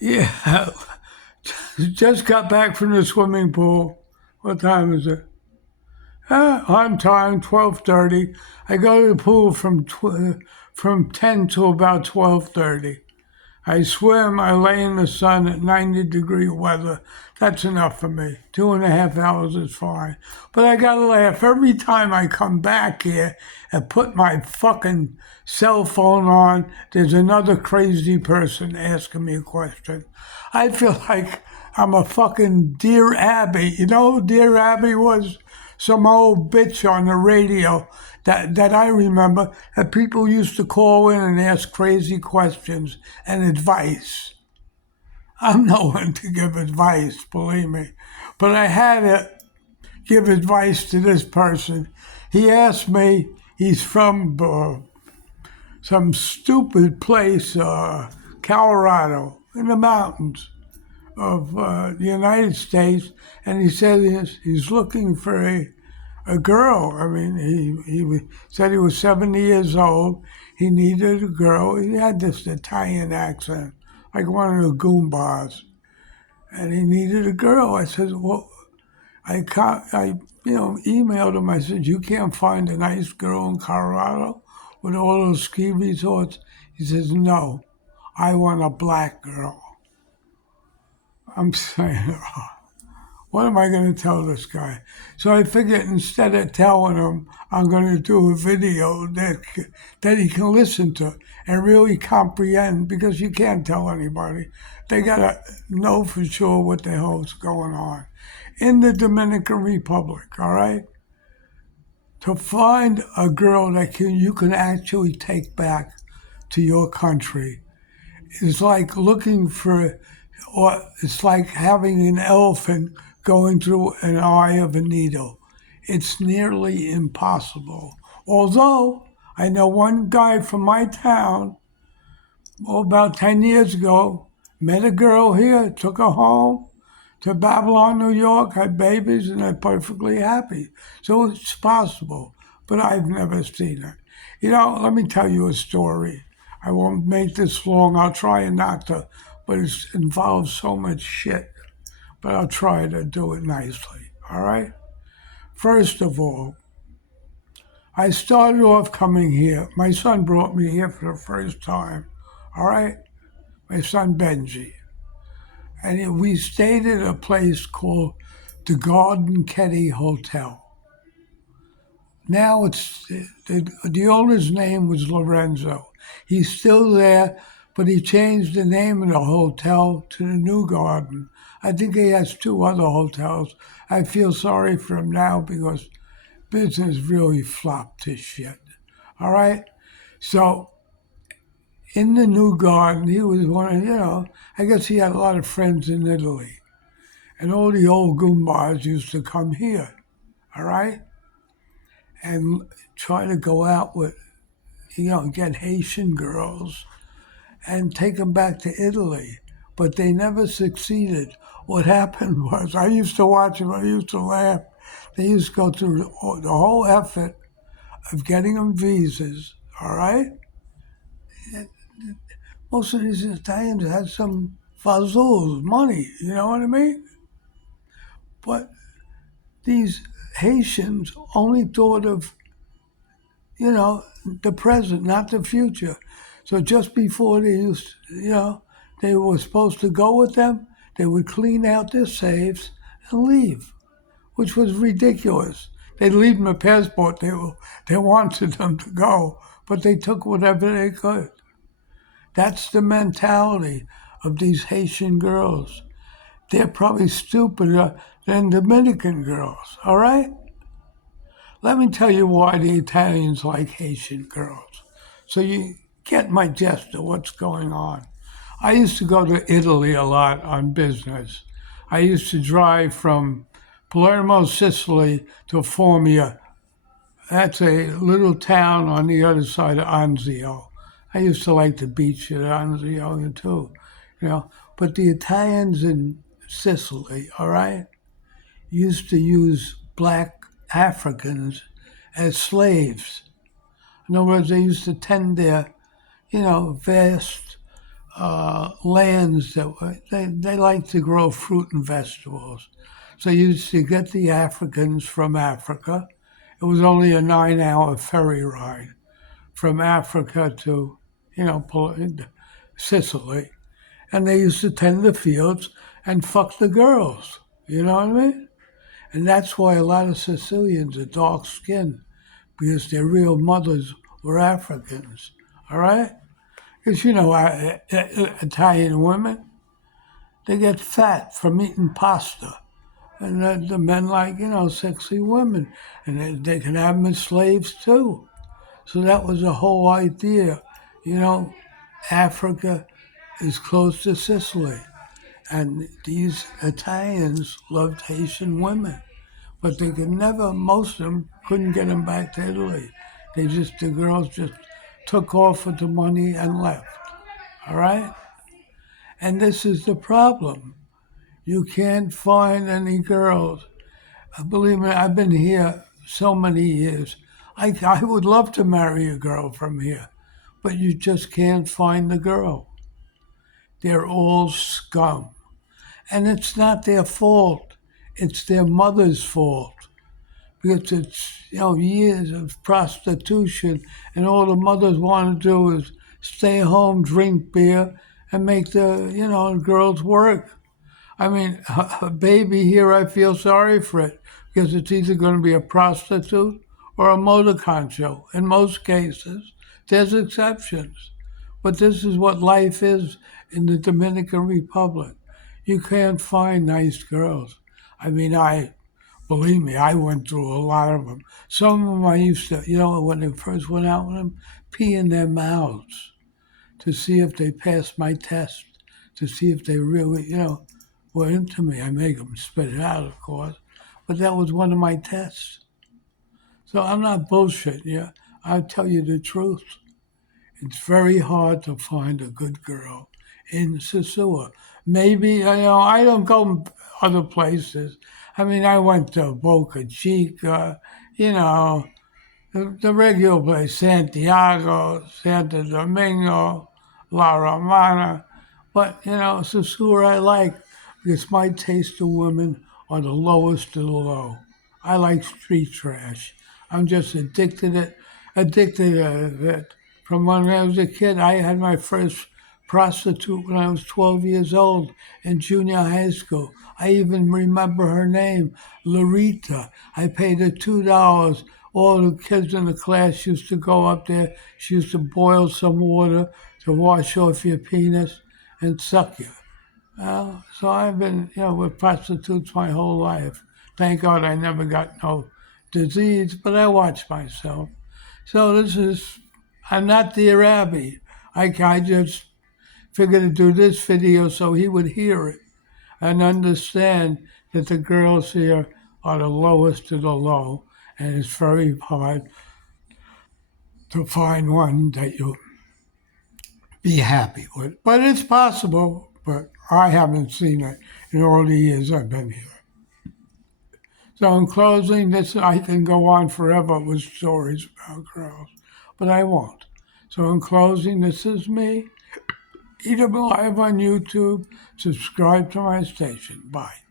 Yeah, just got back from the swimming pool. What time is it? On time, 12:30. I go to the pool from 10 to about 12:30. I swim, I lay in the sun at 90-degree weather. That's enough for me. 2.5 hours is fine. But I gotta laugh every time I come back here and put my fucking cell phone on. There's another crazy person asking me a question. I feel like I'm a fucking Dear Abby. You know who Dear Abby was? Some old bitch on the radio that I remember that people used to call in and ask crazy questions and advice. I'm no one to give advice, believe me. But I had to give advice to this person. He asked me, he's from some stupid place, Colorado, in the mountains of the United States, and he said he's looking for a girl. I mean, he said he was 70 years old. He needed a girl. He had this Italian accent, like one of the Goombas, and he needed a girl. I said, well, I emailed him. I said, you can't find a nice girl in Colorado with all those ski resorts. He says, no, I want a black girl. I'm saying, what am I going to tell this guy? So I figured instead of telling him, I'm going to do a video that he can listen to and really comprehend, because you can't tell anybody. They got to know for sure what the hell's going on. In the Dominican Republic, all right? To find a girl that you can actually take back to your country is like looking for, or it's like having an elephant going through an eye of a needle. It's nearly impossible. Although I know one guy from my town, about 10 years ago, met a girl here, took her home to Babylon, New York, had babies, and they're perfectly happy. So it's possible, but I've never seen her. Let me tell you a story. I won't make this long. I'll try not to, but it involves so much shit. But I'll try to do it nicely. All right? First of all, I started off coming here. My son brought me here for the first time. All right? My son Benji. And we stayed at a place called the Garden Ketty Hotel. Now the owner's name was Lorenzo. He's still there, but he changed the name of the hotel to the New Garden. I think he has two other hotels. I feel sorry for him now because business really flopped to shit. All right? So in the New Garden, he was I guess he had a lot of friends in Italy. And all the old Goombas used to come here. All right? And try to go out with, get Haitian girls and take them back to Italy. But they never succeeded. What happened was, I used to watch them, I used to laugh. They used to go through the whole effort of getting them visas, all right? Most of these Italians had some fazools, money, you know what I mean? But these Haitians only thought of the present, not the future. So just before they were supposed to go with them, they would clean out their safes and leave, which was ridiculous. They'd leave them a passport. They wanted them to go, but they took whatever they could. That's the mentality of these Haitian girls. They're probably stupider than Dominican girls, all right? Let me tell you why the Italians like Haitian girls. So you get my gist of what's going on. I used to go to Italy a lot on business. I used to drive from Palermo, Sicily to Formia. That's a little town on the other side of Anzio. I used to like the beach at Anzio too, But the Italians in Sicily, all right, used to use black Africans as slaves. In other words, they used to tend their, vast lands that they like to grow fruit and vegetables. So you used to get the Africans from Africa. It was only a 9 hour ferry ride from Africa to, Sicily. And they used to tend the fields and fuck the girls. You know what I mean? And that's why a lot of Sicilians are dark skinned, because their real mothers were Africans. All right? Because, Italian women, they get fat from eating pasta. And the men like, sexy women. And they can have them as slaves too. So that was the whole idea. You know, Africa is close to Sicily. And these Italians loved Haitian women. But they could never, most of them couldn't get them back to Italy. The girls just took off with the money and left. All right? And this is the problem. You can't find any girls. Believe me, I've been here so many years. I would love to marry a girl from here, but you just can't find the girl. They're all scum. And it's not their fault. It's their mother's fault. Because it's, years of prostitution, and all the mothers want to do is stay home, drink beer, and make the girls work. I mean, a baby here, I feel sorry for it, because it's either going to be a prostitute or a motor concho. In most cases, there's exceptions. But this is what life is in the Dominican Republic. You can't find nice girls. I mean, believe me, I went through a lot of them. Some of them I used to, when I first went out with them, pee in their mouths to see if they passed my test, to see if they really, were into me. I make them spit it out, of course, but that was one of my tests. So I'm not bullshitting you. I'll tell you the truth. It's very hard to find a good girl in Sosua. Maybe, I don't go other places. I mean, I went to Boca Chica, you know, the regular place, Santiago, Santo Domingo, La Romana. But, Sosua I like, because my taste of women are the lowest of the low. I like street trash. I'm just addicted to it. From when I was a kid, I had my first prostitute when I was 12 years old in junior high school. I even remember her name, Larita. I paid her $2. All the kids in the class used to go up there. She used to boil some water to wash off your penis and suck you. So I've been, with prostitutes my whole life. Thank God I never got no disease, but I watch myself. So I'm not Dear Abby. I just figured to do this video so he would hear it and understand that the girls here are the lowest of the low, and it's very hard to find one that you'll be happy with. But it's possible, but I haven't seen it in all the years I've been here. So in closing, I can go on forever with stories about girls, but I won't. So in closing, this is me. Eat 'em live on YouTube. Subscribe to my station. Bye.